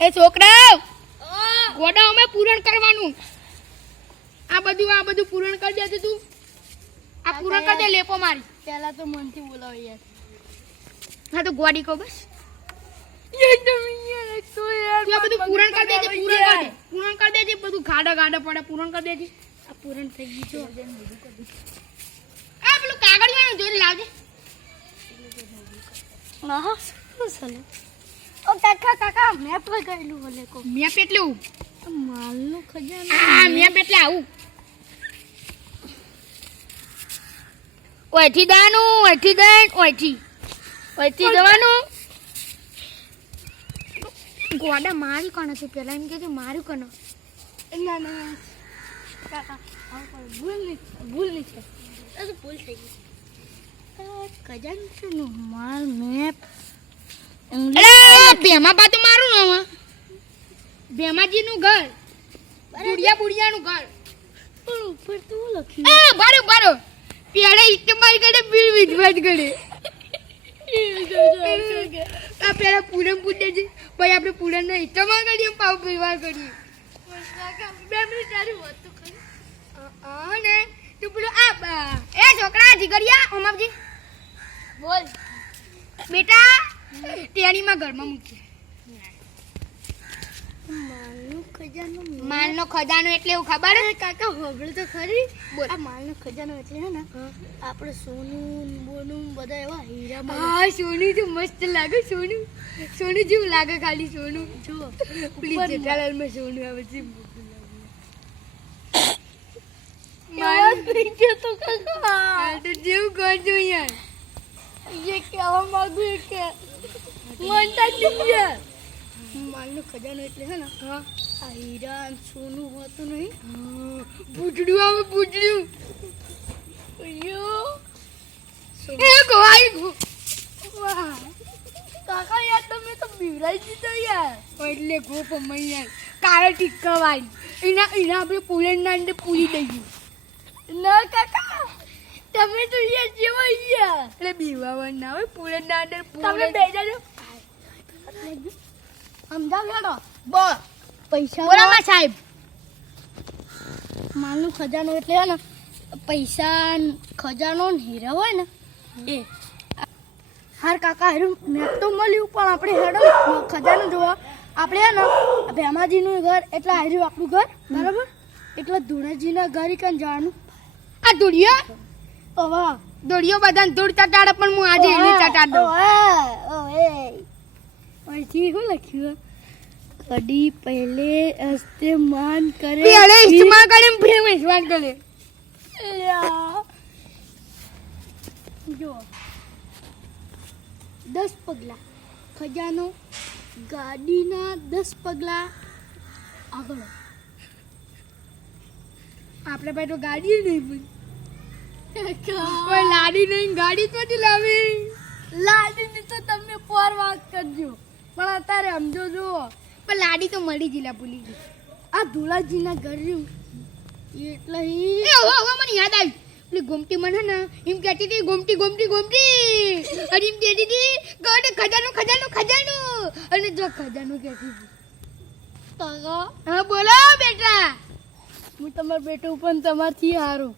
એ છોકરા ગોડા અમે પૂરણ કરવાનું આ બધું પૂરણ કરી દેજે તું આ પૂરણ કરી દે લેપો મારી પહેલા તો મનથી બોલાવ યાર હા તો ગોડી કો બસ તું આ બધું પૂરણ કરી દેજે પૂરણ કરી દેજે બધું ગાડા પડે પૂરણ કરી દેજે આ પૂરણ થઈ ગયું છે આ પેલું કાગળિયાનું જોઈ લાવજે ના ચાલે ઓ કાકા મેપ લગાવેલું બોલે કો મેપ એટલે હું માલનો ખજાનો આ મેપ એટલે આવું ઓયથી દાનું ઓયથી જવાનું ગોડા મારી કોણ હતું પેલા એમ કે મારું કોણ ના કાકા ભૂલ નહીં છે તો ભૂલ થઈ ગઈ ખજાનો માલ મેપ ભેમા બા તો મારું નામ ભેમાજીનું ઘર બુડિયાનું ઘર પણ ઉપર તો લખ્યું બારો પેલા ઇસ્તેમાલ કરે બિલ વિધવાજ કરે આ પેલા પૂરમ પૂછે છે પછી આપણે પૂરમ ને ઇસ્તેમાલ કરીએ પાવ વ્યવહાર કરીએ બે મિનિટ તારી વાત તો ખરી હા ને તું પેલું એ છોકરા જીગરિયા ઓમાપજી બોલ બેટા ટેણીમાં ઘરમાં મૂકજે માલનો ખજાનો એટલે એવું ખબર હે કાકા હોબળ તો ખરી બોલ આ માલનો ખજાનો એટલે હે ને આપણે સોનું બોનું બધા એવા હીરા હા સોનું તો મસ્ત લાગે સોનું જેવું લાગે ખાલી સોનું જો પ્લીઝ જેઠાલાલમાં સોનું આવે છે આવાજ થઈ ગયો તો કાકા હા તો જેવું કરજો યાર ये क्या मांगू કે મનતા દીજે માલનો ખજાનો એટલે હે ને હા આ હીરા અને સોનું હોતું નહીં પૂછડું આવે પૂછડું અયો એ ગોવાઈ વાહ કાકા યાર તમે તો બીવરાઈ દીધા યાર એટલે ગોપ મૈયા કાળા ટીક્કા વાળી એના આપણે પુલનના અંદર પૂરી દઈએ ના કાકા તમે તો યાર જેવા યાર એટલે બીવાવન ના હોય પુલનના અંદર તમે બે જાજો સમજાવ હેડો પૈસા બોલામાં સાહેબ માલનો ખજાનો એટલે હે ને પૈસા ખજાનો ને હીરા હોય ને એ હાર કાકા હેરું મેપ તો મળ્યું પણ આપણે હેડો ખજાનો જોવા આપણે હે ને ભેમાજીનું ઘર એટલે હાર્યું આપણું ઘર બરાબર એટલે ધૂળાજીના ઘર કન જવાનું આ દુડિયો ઓવા દોડિયો બધાને દૂર ચટાડે પણ હું આજે એને ચટાડ દઉં અહીંથી શું લખ્યું કડી પહેલે ઇસ્તેમાલ કરે પેલે ઇસ્તેમાલ કરે ફિર ઇસ્તેમાલ કરે જો 10 પગલા ખજાનો ગાડીના 10 પગલા આગળ આપણે પાસે તો ગાડી નહીં પણ લાડી નહીં ગાડી તો જ લાવી લાડીની તો તમે પર વાત કરજો પણ અત્યારે સમજો જો પણ લાડી તો મળી જીલા ભૂલી ગઈ આ ધુલાજીના ઘર રહ્યું એટલે એ હવે મને યાદ આવી પેલી ગોમતી મને ને એમ કહેતી હતી ગોમતી અને એમ કહેતી હતી ગોડે ખજાનો અને જો ખજાનો કહેતી હતી કાકા હા બોલો બેટા હું તમારા બેટું પણ તમારથી હારું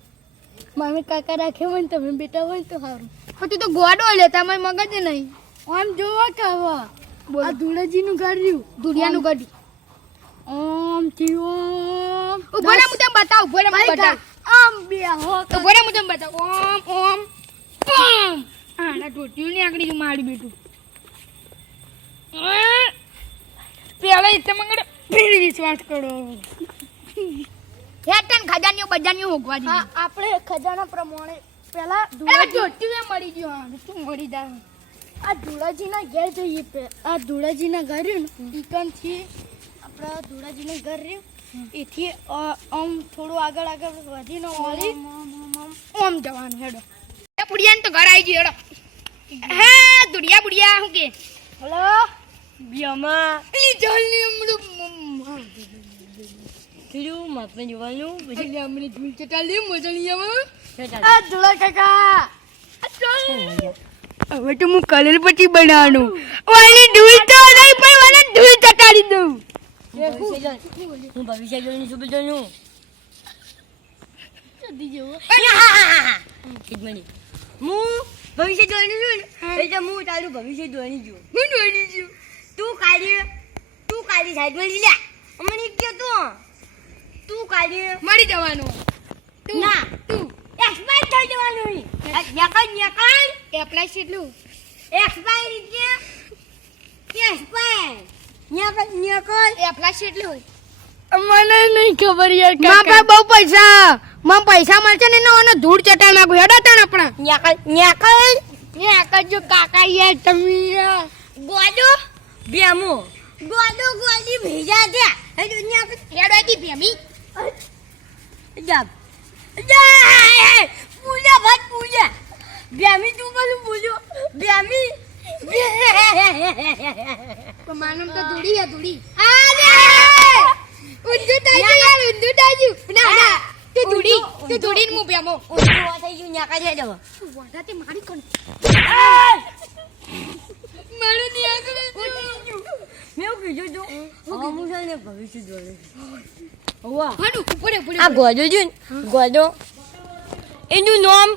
મામે કાકા રાખે હોય ને તમે બેટા હોય ને તો સારું પણ તું તો ગોડો લે તમારે મગજ નહીં આમ જોવા કાવા બોલો. આ ધુલાજીનું ઘર રહ્યું દુડિયાનું ગડી ઓમ થી ઓમ ઉભો રે હું તને બતાવ આમ બે હો ઉભો રે હું તને બતાવ ઓમ આના ટોટિયું ને આકડી જો મારી બેટું પેલા ઇતે મંગળ ફેર વિશ્વાસ કરો હેટન ખજાનીઓ બજાનીઓ હોગવા દી આપણે ખજાના પ્રમાણે પેલા ટોટિયું મળી ગયો હા તું મરી જા આ ધુળાજીના ઘર જોઈએ આ ધુળાજીના ઘર રહ્યું ને ઈકનથી આપણા ધુળાજીના ઘર રહ્યું એથી આમ થોડું આગળ વધીને વળી ઓમ જવાનું હેડો એ પુડિયાને તો ઘર આવી ગયું હેડો હા દુડિયા હું કે હલો બ્યામા એલી જલની હમણું થયું માપને જોવાનું પછી હમણે ધૂળ ચટાડી મજળિયામાં આ ધુળા કાકા હવે તો હું કલર પછી બનાવવાનું વાલી ધૂળ તો નહીં પણ મને ધૂળ ચટાડી દઉં બધાનું જલ્દી જેવો એક મિનિટ હું ભવિષ્ય જોઈને છું ને એટલે હું તારું ભવિષ્ય જોઈને છું હું જોઈ છું તું કાઢી સાઈડમાં લઈ લે અમને કયો તું કાઢી મરી જવાનું તું ના તું એક્સપાયર થઈ જવાનું ન્યાકલ એપ્લાય કેટલું એક્સપાયર એટલે એક્સપાયર ન્યાકલ એપ્લાય કેટલું હોય મને નહીં ખબર યાર માં પાસે બહુ પૈસા માં પૈસા મળશે ને એનો ધૂળ ચટાઈ નાખું હેડો તાણ આપણા ન્યાકલ એ આકાજો કાકા યાર તમે ગોડો બેમો ગોડી ભેજા દે હેડો ન્યાકલ હેડોથી ભેમી જબ પૂજા બેમી તું બોલું પૂજો બેમી માનમ તો ધૂળી હે ધૂળી ઊંધું તાજુ યાર ઊંધું તાજુ ના ના તું ધૂળી હું ભેમો ઓછો થઈ ગયું ન્યાકલ હેડો વાડાથી મારી કોણ મારું ની આગળ મેં કીધું તું હું છે ને ભવિષ્ય જોડે હોવા હાડું પડે આ ગોડો છે ને ગોડો એનું નામ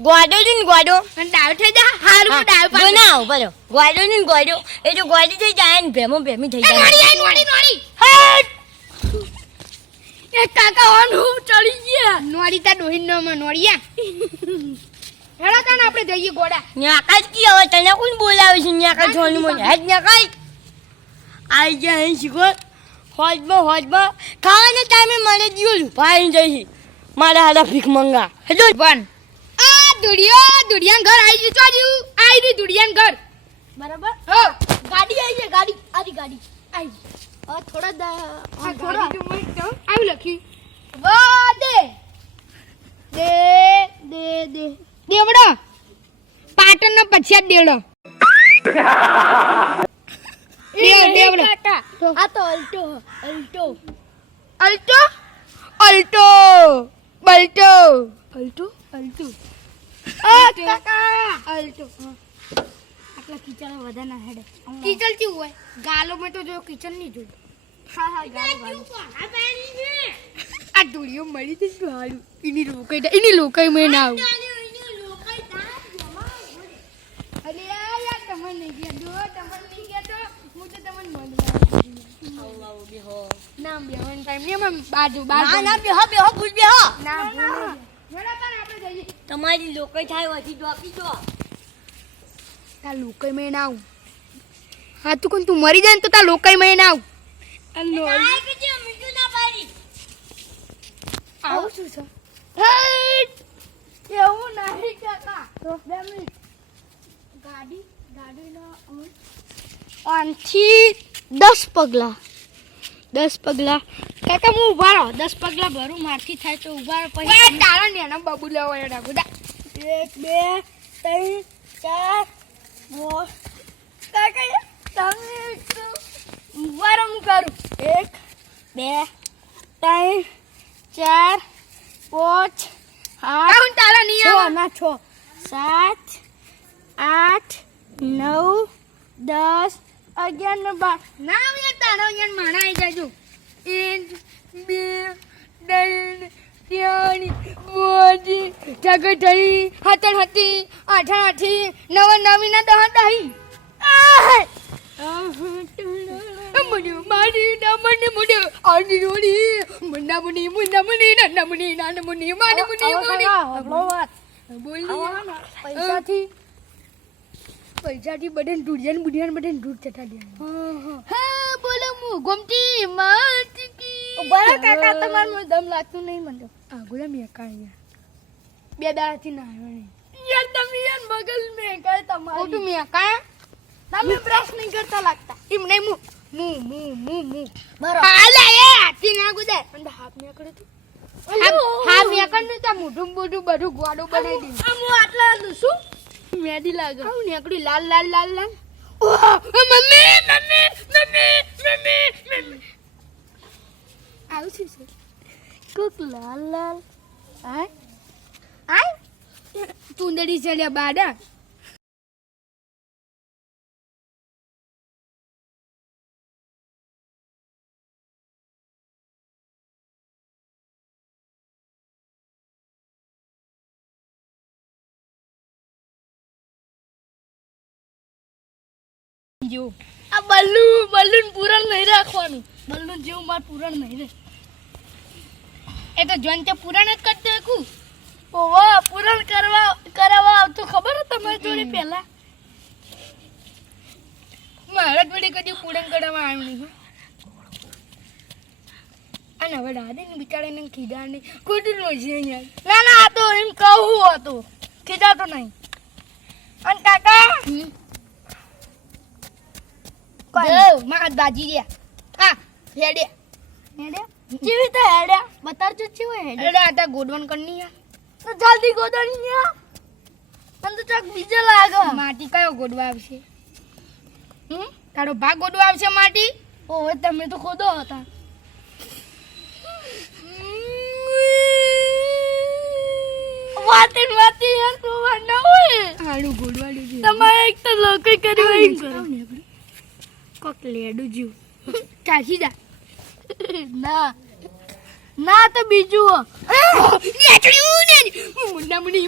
ગોડો છે ને ગોડો અને ડાવ થઈ જા હારું ડાવ પાડો બનાવ બરો ગોડો ને ગોડો એ તો ગોડી થઈ જાય ને ભેમી થઈ જાય નોડી હટ! એ કાકા ઓન હું ચડી ગયા નોડી તા ડોહીન નામાં નોડિયા હેડો તાણ આપણે જઈએ ગોડા ન્યાકા જ કી હવે તને કોણ બોલાવે છે ન્યાકા છોની મને હેડ ન્યાકા આઈ જાય અહીં શીખો હોજમાં ખાવાના ટાઈમે મને દિયો ભાઈ જઈ મારા હાડા ભીખ મંગા હેડો પણ આ દુડિયાન ઘર આવી ગયું ચાજુ આવી રી દુડિયાન ઘર બરાબર હો ગાડી આવી છે ગાડી આવી થોડા આવું લખ્યું વા દે દેવડો પાટણનો પછિયા દેવડો દેવડો કાકા આ તો અલ્ટો અલ્ટો અલ્ટો બલ્ટો અલ્ટો આ કાકા અલ્ટો આટલા કિચન વધારે ના હેડે કિચન કેવું હોય ગાલો માં તો જો કિચન નહીં જોયું હા ગાલો આ ધૂળીઓ મળી જશે સારું એની લોકાઈ મેં ના આવું અરે યાર તમને નહીં ગયા હું તો તમને મળી નામ બેહવાનો ટાઈમ નહીં એમાં બાજુ ના બેહો ભૂલ બેહો ના આપણે જઈએ તમારી લોકો થાય વધી ડોકી દો તા લોકાઈ મેં ના આવું હા તું તું મરી જાય ને તો તા લોકાઈ મેં ના આવું આવું શું છે એવું નહીં કાકા 2 મિનિટ ગાડીના 10 પગલા કાકા હું ઉભા રહો 10 પગલા ભરું મારથી થાય તો ઉભા રહો ઓય તારા નેના બાબુ લેવા એડા ગુડા 1 2 3 4 કાકા તમે ઉભા રહો હું કરું 1 2 3 4 5 આવું તારા નહીં આવે 6 7 8 9 10 11 ને 12 ના આવે તારો અહીંયા માણા આવી જાજો 1 2 3 4 જગત થઈ હાથણ હતી આઠણ હતી નવી ના દહ દહી મારી ના મને આડી રોડી મુન્ના મુની નાના મુની માની મુની બોલી પૈસાથી બધાને બુઢિયાને બધાને દૂધ ચટા દે હા બોલો હું ગોમતી માતકી બરા કાકા તમાર મને દમ લાગતું નહીં મને આ ગોળા મે કાયા બે દાડાથી ના આવ્યો નહીં યાર તમે યાર મગલ મે કઈ તમારી ખોટું મે કાયા તમે બ્રશ નહીં કરતા લાગતા એમ નહીં મુ બરો હાલે એ હાથી ના ગુદે અને હાથ મે કરે તું હા મે કર તા મોઢું બોઢું બધું ગોડો બનાવી દીધું આ હું આટલા શું મેડી લાગે આવું નેકડી લાલ ઓહ મમ્મી આવું શું છે કોક લાલ આય ચુંદડી છે બાડા જેવું આ બલૂન પૂરણ નહીં રાખવાનું. બલૂન જેવું માર પૂરણ નહીં રે. એ તો જોન તે પુરાણ જ કરતો હતું. ઓવા પૂરણ કરાવવા આવતું ખબર હે તમારી જોડે પહેલા? મારા જોડે કદી પુરાણ કરવા આવ્યું નહીં. અને હવે દાદા ને બિચારાને ખીધા નહીં ખોટું લો છે યાર. ના ના આ તો એમ કહું હતું, ખીજાતો નહીં. અને કાકા દેવ માં બાજી રહ્યા. હા હેડે હેડ્યા કેવી રીતે હેડ્યા બતાવજો કેવું હેડ્યા. એડા આટા ગોડવન કરની યાર. તો જલ્દી ગોદણી ને મને તો ચાક બીજે લાગે. માટી કયો ગોડવા આવશે? તારો ભાગ ગોડવા આવશે માટી. ઓવે તમે તો ખોદો હતા. વાતી યાર તો ના હોય. હાડું ગોડવાડું છે. તમારે એક તો લોકો કર્યું એમ કરો. કોક લેડું જીવ ચાસી જા. ના ના તો બીજું મુન્નામણી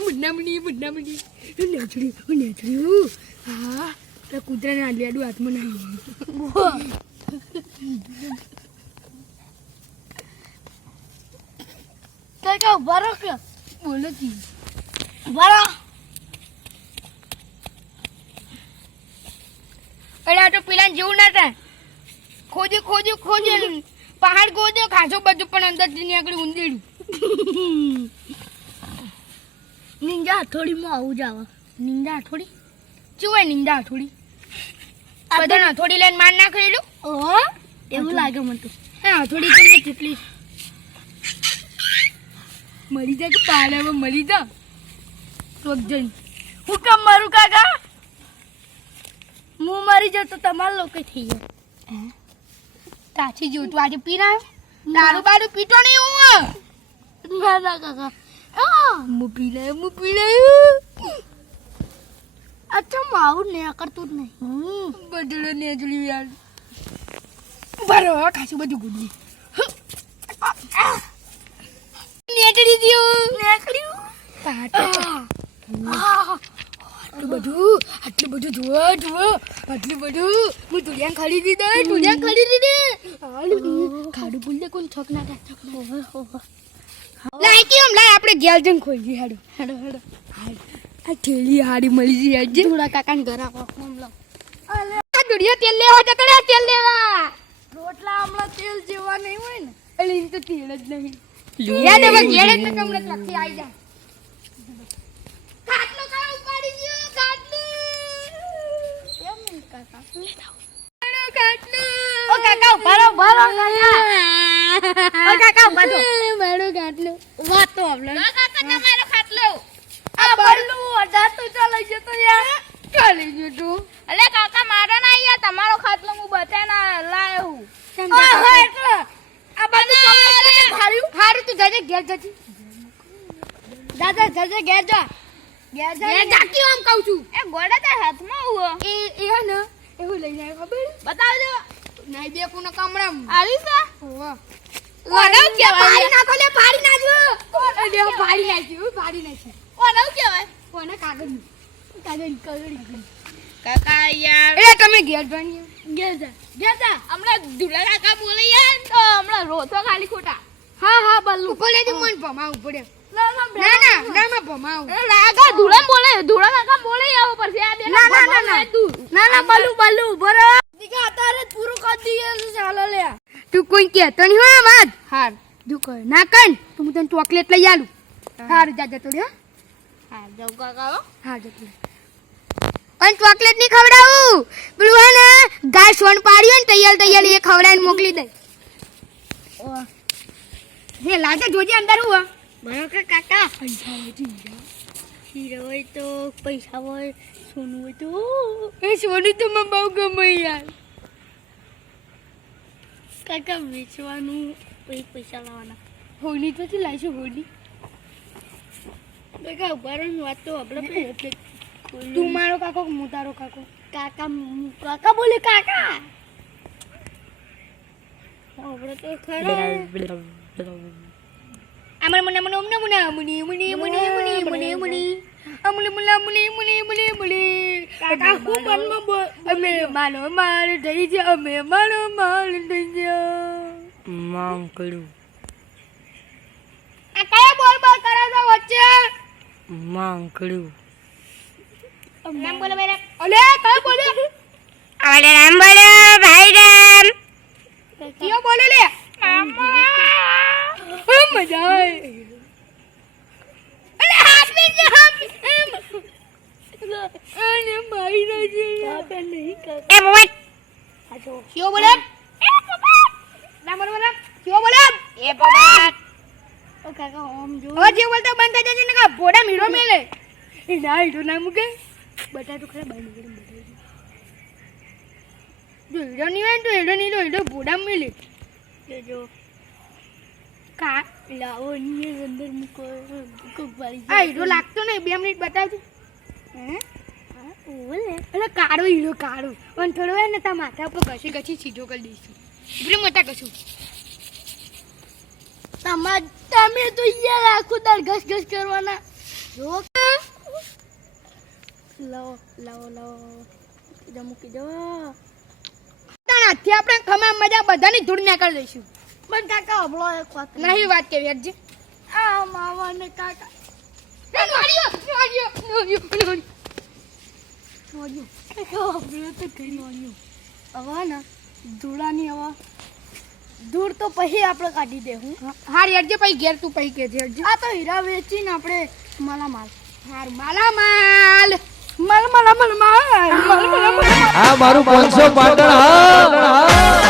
હા તો કૂતરાને આ લેડું હાથમાં નાખ્યું. કાકા ઉભા રહો કે બોલો તી ઉભા રહો. અરે આ તો પેલા જેવું ના થાય. ખોજે પહાડ ખોજે ખાસો બધું પણ અંદરથી નીકળી ઊંધેડું. નિંજા હથોડીમાં આવું જ આવે. નિંદા હથોડી શું હોય? નિંદા હથોડી બધા હથોડી લઈને માર નાખેલું. ઓહો એવું લાગે મને તો. હા હથોડી તો મેં કેટલી મરી જાય કે પાડામાં મરી જા તો જઈ. હું કામ મારું કાકા? હું મરી જાઉં તો તમારા લોકો થઈ જાય. કાચી જેવું તું આજે પી રહ્યો? દારૂ બારૂ પીતો નહીં હું. ના ના કાકા હું પી લાયો. અચ્છા હું આવું ને કરતું જ નહીં. બદલો ને જલી યાર. બરો ખાસું બધું ગુડી નેટડી દિયો નીકળ્યું. આટલું બધું જુઓ આટલું બધું હું તુડિયા ખાડી દીધા. ખાડું ભૂલ દે કોણ છક ના થાય. લાય કેમ લાય આપણે ઘેર જઈને ખોઈ હેડો આ થેલી હારી મળી જઈ આજે. થોડા કાકાને ઘર આપો. આ દુડિયા તેલ લેવા જતો રે તેલ લેવા. રોટલા હમણાં તેલ જેવા નહીં હોય ને. એટલે એ તો તેલ જ નહીં. યાદ હવે ઘેર જ તો તમને લખી આવી જાય. ખાટલો કાળ ઉપાડી ગયો ખાટલો. કેમ નહીં કાકા? ખાટલો. ઓ કાકા ઉભા રહો કાકા. ઓ કાકા ઉભા થો. મારો ખાટલો. વાત તો આપણે. કાકા તમારો ખાટલો. આ બલ્લુ અઢાર તો ચાલે જતો યાર. ચાલી ગયો તું. અલે કાકા મારો ના યાર તમારો ખાટલો હું બચાના લાયો હું. ઓહો એટલે આ બધું ચાલે છે ભાડ્યું. હારું તું જજે ઘેર જજે. દાદા જજે ઘેર જા. ઘેર જા. ઘેર જા કેમ આમ કહું છું. એ ગોડા તાર હાથમાં હું એ હે ને એવું લઈને આવ્યો ખબર? બતાવજો. નાઈ બે કોના કામરામ. આવી છે હોવા. ઓનવ પાડી કહેવાય. નાખો લે પાડી નાખજો. અરે પાડી નાખ્યું. ઓનવ કહેવાય. કોને કાગળ કાકા યાર એ તમે ઘેર જાણીએ. ઘેર જા. હમણાં ધુલા કાકા બોલે યાર તો હમણાં રોતો ખાલી ખોટા. હા બલ્લુ. ઉપર લેજો મન ભમાવું પડે. ના ના મેં ભમાવું. કાકા ધુલા બોલે ધુલા કાકા બોલે આવો પછી આ બે ના બલ્લુ ઉભો રહો. દીકા અત્યારે જ પૂરું કરી દઈએ તો ચાલે લે. તું કોઈ કહેતો નહીં હોય વાત. હાર તું કર ના કર તો હું તને ચોકલેટ લઈ આલું. હાર જા જતો રે. હા જાવ કાકા હો. હા જતો રે. અને ચોકલેટ નહીં ખવડાવું. પેલું હે ને ગાય સોન પાડ્યો ને તૈયાર એ ખવડાવીને મોકલી દે. હે લાગે જોજે અંદર હું બરાબર કાકા. હીરો હોય તો પૈસા હોય, સોનું હોય તો એ સોનું તો મને બહુ ગમે યાર. કાકા વેચવાનું પછી પૈસા લાવવાના. હોલી તો શું લાવીશું હોલી? કાકા ઉભા રહો વાત તો આપણે એટલે તું મારો કાકો કે હું તારો કાકો? કાકા બોલે કાકા. આપણે તો ખરા મને અમલી મુલા મુલી મુલી મુલી મુલી કાકા હું મનમાં બોલ અમે માનો માલ થઈ ગયા અમે માનો માલ થઈ ગયા માંકડું આ કયા બોલ બોલ કરે છે વચ્ચે માંકડું નામ બોલો મેરા અલે કયો બોલે અરે રામ બોલો ભાઈ રામ કયો બોલે લે મામા મજા આવે અલે હાપી જ હાપી અરે મારી રાજી કાકા નહીં કાકા એ મોય કયો બોલે નામ બોલો બોલો કયો બોલે એ બાબા ઓ કાકા ઓમ જો ઓ જે બોલતા બંધ થઈ જશે ને કા બોડા મીરો મેલે એ ના ઈડો ના મુકે બટાટો ખરા બાઈ નીકળે બટાટો જો ઈડો ની હોય તો ઈડો બોડા મેલે જો કા લાવો ની અંદર મૂકો કોક વાળી આ ઈડો લાગતો નહીં 2 મિનિટ બતાવજો હે ઓલે એટલે કાળો ઈડો કાળો અને થોડો હોય ને તા માથા ઉપર ઘસી ઘસી સીધો કરી દઈશું એટલે મોટા કશું તમે તો યાર આખું દાળ ઘસ ઘસ કરવાના જો લાવો મૂકી દો તાણ હાથથી આપણે ખમા મજા બધાની ધૂળ નાખી દઈશું પણ કાકા હબળો એક વાત નહીં વાત કેવી હરજી આ મામા ને કાકા નોડિયો કાકા હબળો તો કઈ નોડ્યો હવે ને ધૂળાની હવા ધૂળ તો પછી આપણે કાઢી દેવું હાર હરજી પછી ઘેર તું પછી કેજે હરજી આ તો હીરા વેચીને આપણે માલામાલ હાર માલ માલ આ મારું 500 પાટણ હા